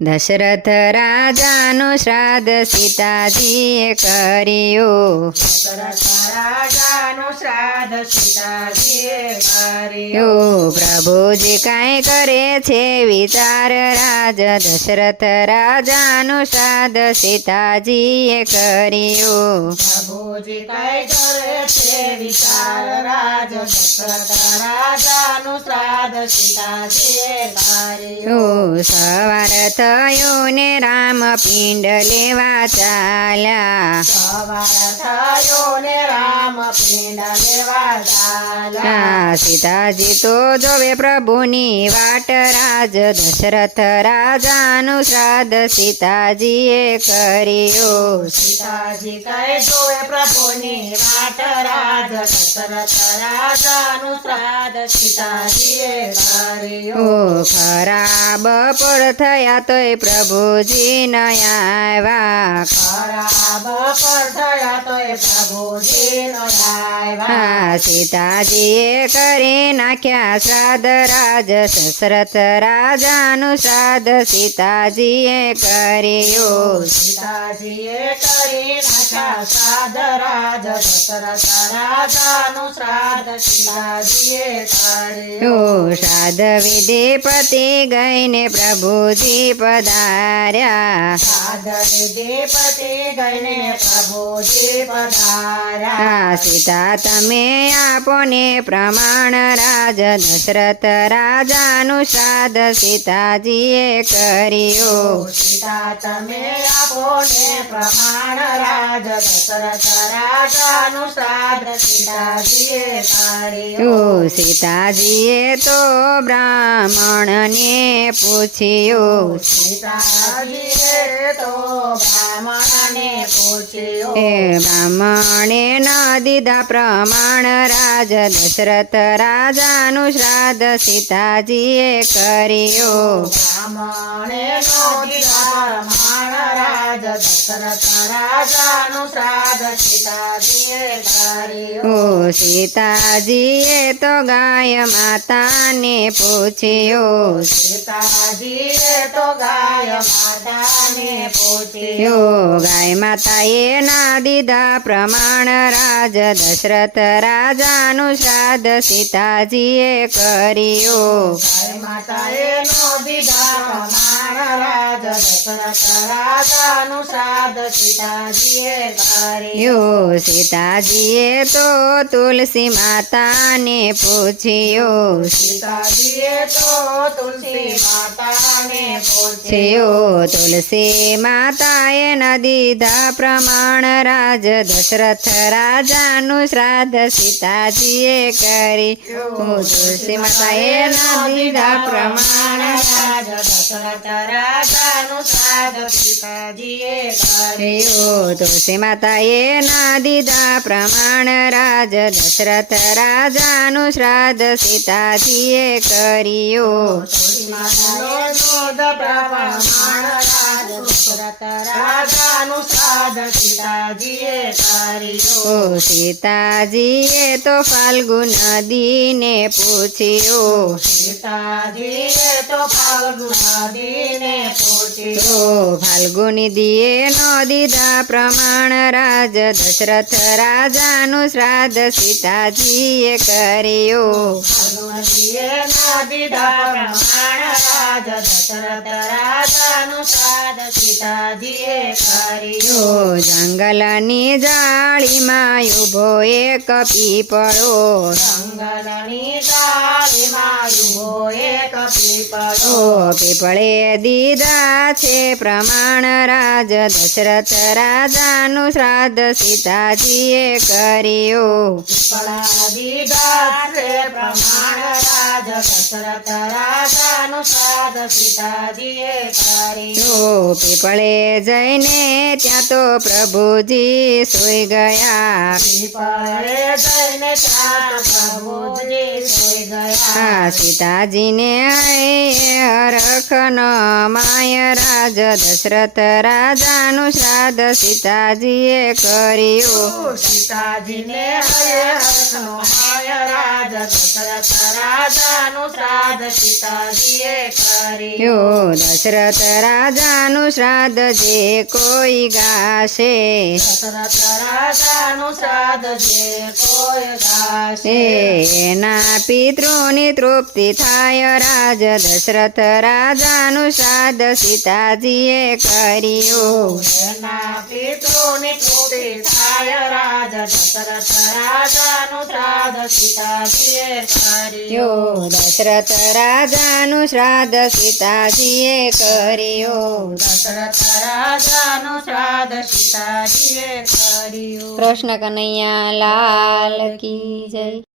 દશરથ રાજાનું શ્રાદ્ધ સીતાજીએ કર્યું. દશરથ શ્રાદ્ધ સીતાજીએ કર્યું. યો પ્રભુજી કાંઈ કરે છે વિચાર રાજ? દશરથ રાજાનું શ્રાદ્ધ સીતાજીએ કર્યું. પ્રભુજી કઈ કરે છે વિચાર રાજ? દશરથ રાજાનું શ્રાદ્ધ સીતાજીએ કર્યું. સવાર થયું ને રામ પિંડ લેવા ચાલ્યા. સવાર થયો ને રામ પિંડ લેવા ચાલ્યા. સીતાજી તો જોવે પ્રભુની વાટ રાજ દશરથ રાજાનું શ્રાદ્ધ સીતાજીએ કર્યું. સીતાજી કઈ જોવે પ્રભુની વાટ રાજ દશરથ રાજાનું શ્રાદ્ધ સીતાજીએ કર્યું. ઓ ખરાબ પર થયા તોય પ્રભુજી આવ્યા. ખરાબ પર થયા તોય પ્રભુજી આવ્યા. સીતાજીએ કરી નાખ્યા શ્રાદ્ધ રાજ દશરથ રાજાનું શ્રાદ્ધ સીતાજીએ કર્યું. સીતાજીએ કરી નાખ્યા શ્રાદ્ધ રાજ દશરથ રાજાનું શ્રાદ્ધ સીતાજીએ કર્યું. શ્રાદ્ધ વિધિ પતિ ગઈને પ્રભુજી પધાર્યા. શ્રાદ્ધ વિધિપતિ ગઈને પ્રભુજી પધાર્યા. સીતા તમે આપો ને પ્રમાણ રાજ દશરથ રાજાનું શ્રાદ્ધ સીતાજીએ કર્યું. સીતા તમે આપોને પ્રમાણ રાજ દશરથ રાજાનું શ્રાદ્ધ સીતાજીએ કર્યું. સીતાજીએ તો બ્રાહ્મણને પૂછ્યું. સીતાજીએ તો એ બ્રાહ્મણે ન દીધા પ્રમાણ રાજ દશરથ રાજાનું શ્રાદ્ધ સીતાજીએ કર્યું. બ્રાહ્મણે નો દીધા પ્રમાણ ઓ સીતાજીએ તો ગાય માતાને પૂછ્યો. સીતાજીએ તો ગાય માતાને પૂછ્યો. ગાય માતાએ ના દીધા પ્રમાણ રાજ દશરથ રાજાનું શ્રાદ્ધ સીતાજીએ કર્યો. ગાય માતાએ નો દીધા પ્રમાણ રાજ દશરથ રાજાનું સીતાજીએ યો સીતાજીએ તો તુલસી માતાને પૂછ્યો. સીતાજીએ તો તુલસી માતાને પૂછ્યું. તુલસી માતાએ ન દીધા પ્રમાણ રાજ દશરથ રાજાનું શ્રાદ્ધ સીતાજીએ કરી. તુલસી માતાએ ન દીધા પ્રમાણ રાજ દશરથ રાજાનું શ્રાદ્ધ સીતાજીએ ઓ તુલસી માતાએ ના દીધા પ્રમાણ રાજ દશરથ રાજાનું શ્રાદ્ધ સીતાજીએ કર્યું. રાજાનું શ્રાદ્ધ સીતાજીએ કર્યું ઓ સીતાજીએ તો ફાલ્ગુ નદીને પૂછ્યો. સીતાજીએ તો ફાલ્ગુ નદીને પૂછ્યો. ફાલ્ગુની દિયે નો દીધા પ્રમાણ રાજ દશરથ રાજાનું શ્રાદ્ધ સીતાજીએ કર્યો. પ્રમાણ રાજ દશરથ રાજાનું સીતાજીએ કર્યું. જંગલની જાળીમાં ઊભો એક પીપળો. જંગલની જાળીમાં ઊભો એક પીપળો. પીપળે દીધા છે પ્રમાણ રાજ દશરથ રાજાનું શ્રાદ્ધ સીતાજીએ કર્યું. પીપળા દીધા છે પ્રમાણ પીપળે જઈને ત્યાં તો પ્રભુજી સુઈ ગયા. પીપળે જઈને ત્યાં પ્રભુજી સુઈ ગયા. સીતાજીને હરખ ન માય રાજ દશરથ રાજાનું શ્રાદ્ધ સીતાજીએ કર્યું. સીતાજીને હરે માય રાજ દશરથ રાજાનું શ્રાદ્ધ સીતાજીએ કર્યું યો દશરથ રાજાનું શ્રાદ્ધ જે કોઈ ગાશે દશરથ રાજાનું શ્રાદ્ધ જે કોઈ ગાશે એના પિતૃની તૃપ્તિ થાય રાજ દશરથ રાજાનું શ્રાદ્ધ સીતાજીએ કર્યું એના પિતૃની તૃપ્તિ થાય કર્યો દશરથ રાજાનું શ્રાદ્ધ સીતાજીએ કર્યું. દશરથ રાજાનું શ્રાદ્ધ સીતાજીએ કર્યું. કૃષ્ણ કનૈયા લાલ કી જય.